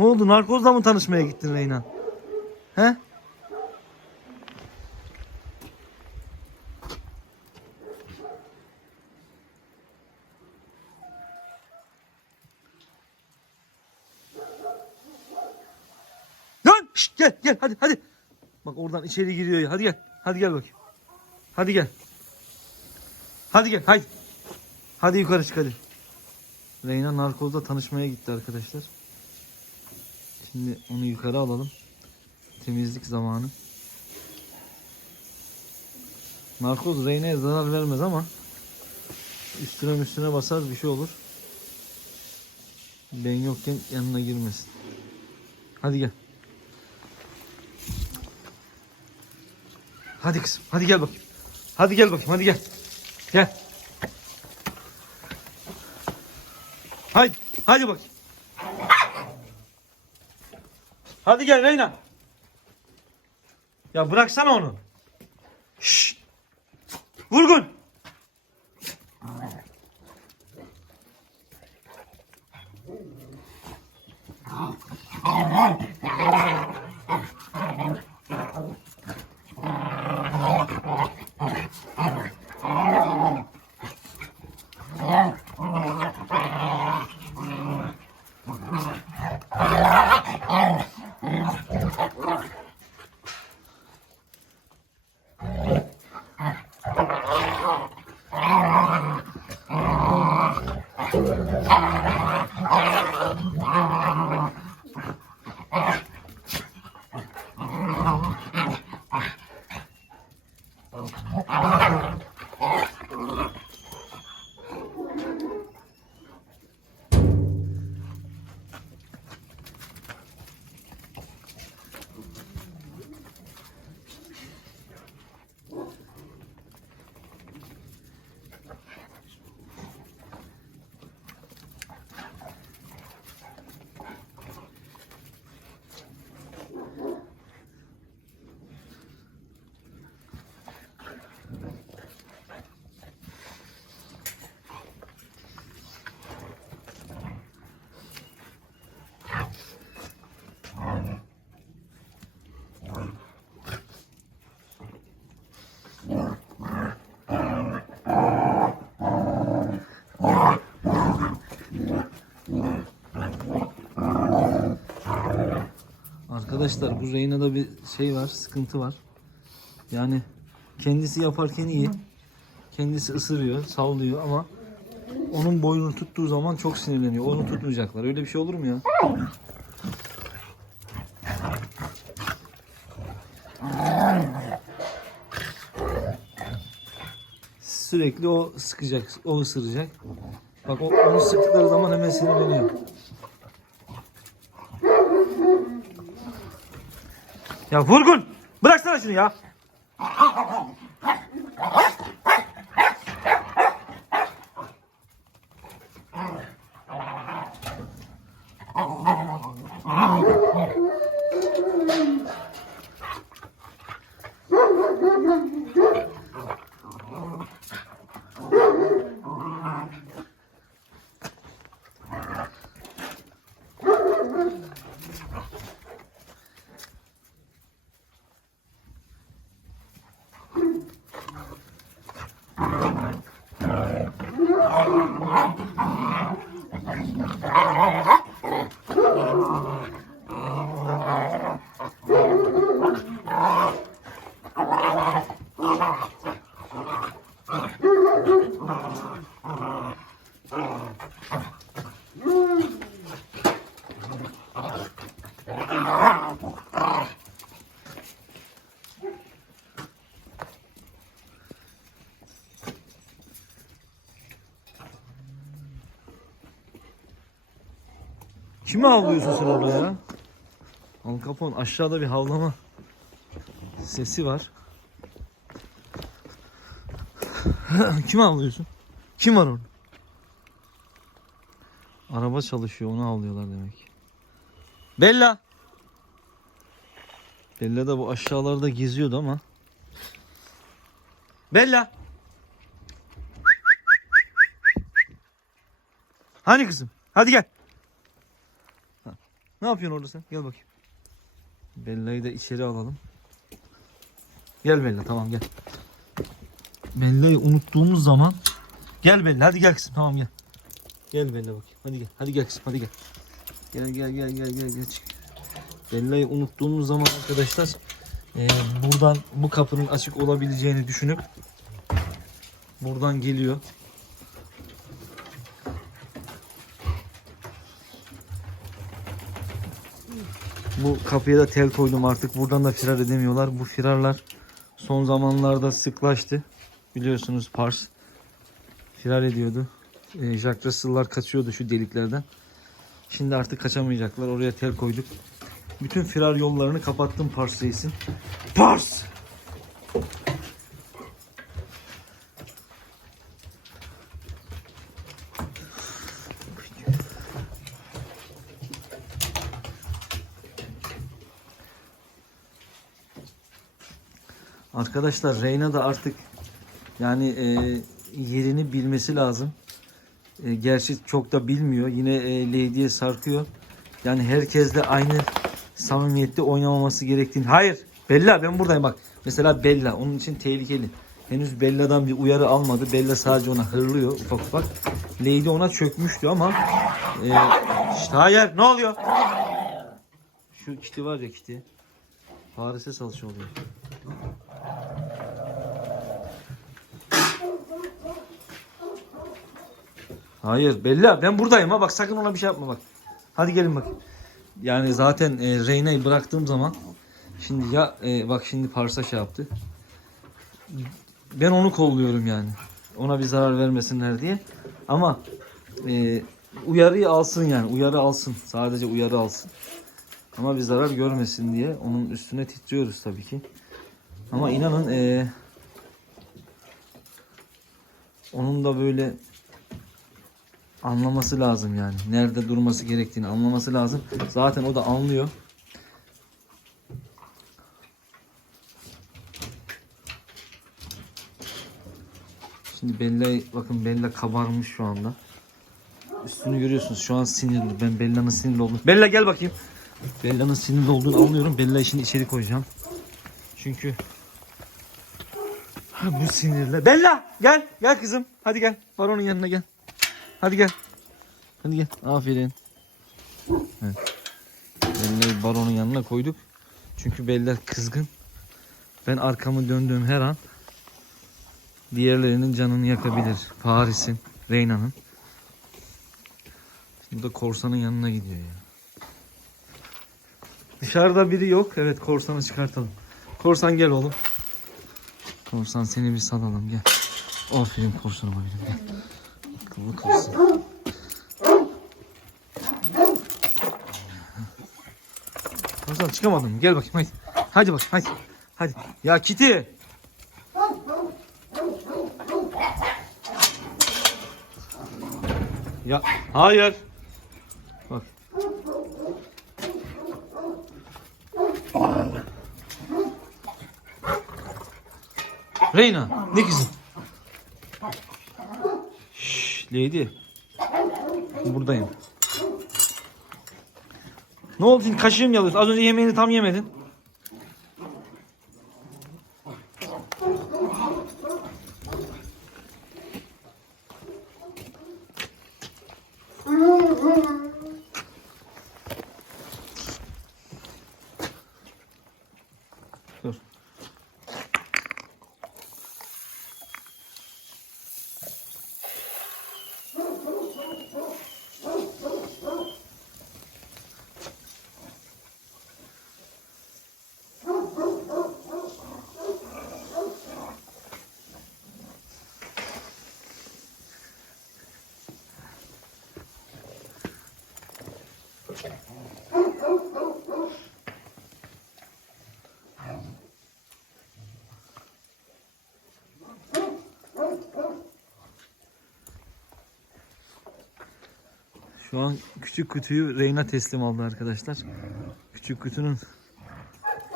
Ne oldu? Narkozla mı tanışmaya gittin Reyna? He? Lan! Şşt, gel gel hadi hadi. Bak oradan içeri giriyor ya. Hadi gel. Hadi gel bakayım. Hadi gel. Hadi gel. Hadi. Hadi yukarı çık hadi. Reyna narkozla tanışmaya gitti arkadaşlar. Şimdi onu yukarı alalım. Temizlik zamanı. Narkoz Reyna'ya zarar vermez ama üstüne üstüne basar bir şey olur. Ben yokken yanına girmesin. Hadi gel. Hadi kızım. Hadi gel bakayım. Hadi gel bakayım. Hadi gel. Gel. Hadi. Hadi bakayım. Hadi gel Reyna. Ya bıraksana onu. Şşt. Vurgun. Arkadaşlar bu Reyna'da bir şey var, sıkıntı var. Yani kendisi yaparken iyi. Kendisi ısırıyor, sallıyor ama onun boynunu tuttuğu zaman çok sinirleniyor. Onu tutmayacaklar. Öyle bir şey olur mu ya? Sürekli o sıkacak, o ısıracak. Bak onu sıktıkları zaman hemen sinirleniyor. Ya Vurgun! Bıraksana şunu ya. Kime havlıyorsun sen orada ya? Al Capone aşağıda bir havlama sesi var. Kime havlıyorsun? Kim var orada? Araba çalışıyor onu havlıyorlar demek. Bella! Bella da bu aşağılarda geziyordu ama. Bella! Hani kızım? Hadi gel. Ne yapıyorsun orada sen? Gel bakayım. Bella'yı da içeri alalım. Gel Bella tamam gel. Bella'yı unuttuğumuz zaman Gel Bella hadi gel kızım tamam gel. Gel Bella bakayım. Hadi gel. Hadi gel kızım hadi gel. Gel gel gel gel gel gel çık. Bella'yı unuttuğumuz zaman arkadaşlar e, buradan bu kapının açık olabileceğini düşünüp buradan geliyor. Bu kapıya da tel koydum artık. Buradan da firar edemiyorlar. Bu firarlar son zamanlarda sıklaştı. Biliyorsunuz Pars firar ediyordu. E, Jack Russell'lar kaçıyordu şu deliklerden. Şimdi artık kaçamayacaklar. Oraya tel koyduk. Bütün firar yollarını kapattım Pars Reis'in. Pars! Arkadaşlar Reyna da artık yani e, yerini bilmesi lazım. E, gerçi çok da bilmiyor. Yine e, Lady'ye sarkıyor. Yani herkesle aynı samimiyette oynamaması gerektiğini. Hayır. Bella ben buradayım bak. Mesela Bella onun için tehlikeli. Henüz Bella'dan bir uyarı almadı. Bella sadece ona hırlıyor ufak ufak. Lady ona çökmüştü ama e, işte hayır ne oluyor? Şu kiti var ya kiti. Paris'e çalışıyor oluyor. Hayır Bella ben buradayım ha bak sakın ona bir şey yapma bak. Hadi gelin bak. Yani zaten e, Reyna'yı bıraktığım zaman şimdi ya e, bak şimdi Pars'a şey yaptı. Ben onu kolluyorum yani. Ona bir zarar vermesinler diye. Ama e, uyarıyı alsın yani. Uyarı alsın. Sadece uyarı alsın. Ama bir zarar görmesin diye onun üstüne titriyoruz tabii ki. Ama inanın e, onun da böyle anlaması lazım yani. Nerede durması gerektiğini anlaması lazım. Zaten o da anlıyor. Şimdi Bella bakın Bella kabarmış şu anda. Üstünü görüyorsunuz şu an sinirli. Ben Bella'nın sinirli olduğunu. Bella gel bakayım. Bella'nın sinirli olduğunu anlıyorum. Bella şimdi içeri koyacağım. Çünkü bu sinirle. Bella gel gel kızım. Hadi gel. Baronun yanına gel. Hadi gel. Hadi gel. Aferin. Evet. Baronun yanına koyduk. Çünkü Bella kızgın. Ben arkamı döndüğüm her an diğerlerinin canını yakabilir. Paris'in, Reyna'nın. Şimdi da korsanın yanına gidiyor ya. Dışarıda biri yok. Evet korsanı çıkartalım. Korsan gel oğlum. Korsan seni bir salalım gel. Aferin korsanıma benim gel. Akıllı korsan. Korsan çıkamadım. Gel bakayım hadi. Hadi bak hadi. Hadi. Ya Kitty. Ya hayır. Bak. Reyna ne kızım? Lady. Buradayım. Ne oldu şimdi kaşığım yalıyorsun? Az önce yemeğini tam yemedin. Şu an küçük kutuyu Reyna teslim aldı arkadaşlar. Küçük kutunun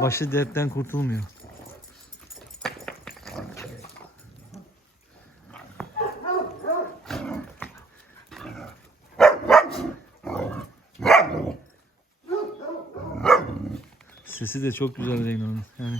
başı dertten kurtulmuyor. Sesi de çok güzel Reyna'nın. Yani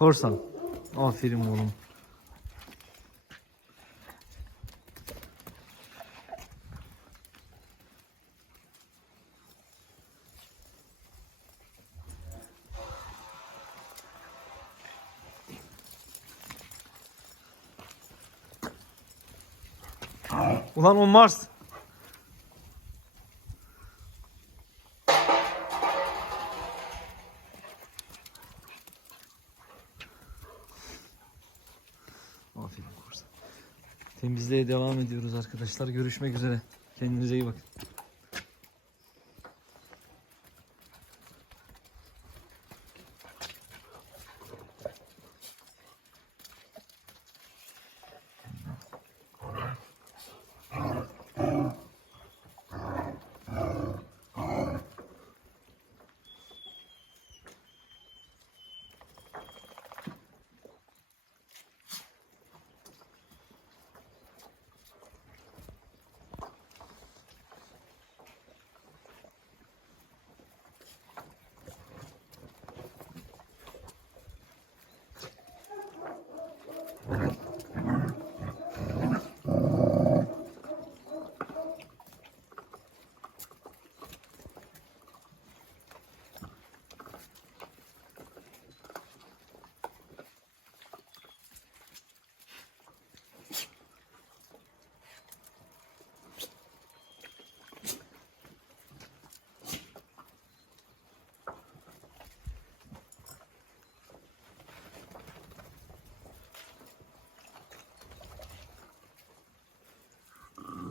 Korsan. Aferin oğlum. Ulan o Mars. Temizliğe devam ediyoruz arkadaşlar. Görüşmek üzere. Kendinize iyi bakın.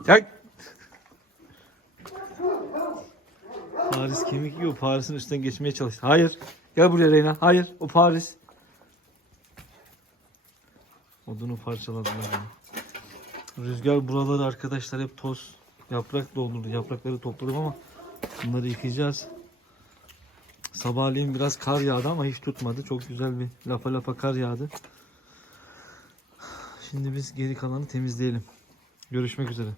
Çak. Paris kemik yiyor. Paris'in üstünden geçmeye çalıştı. Hayır. Gel buraya Reyna. Hayır. O Paris. Odunu parçaladılar. ya. Rüzgar buraları arkadaşlar hep toz. Yaprak doldurdu. Yaprakları topladım ama bunları yıkayacağız. Sabahleyin biraz kar yağdı ama hiç tutmadı. Çok güzel bir lafa lafa kar yağdı. Şimdi biz geri kalanı temizleyelim. Görüşmek üzere.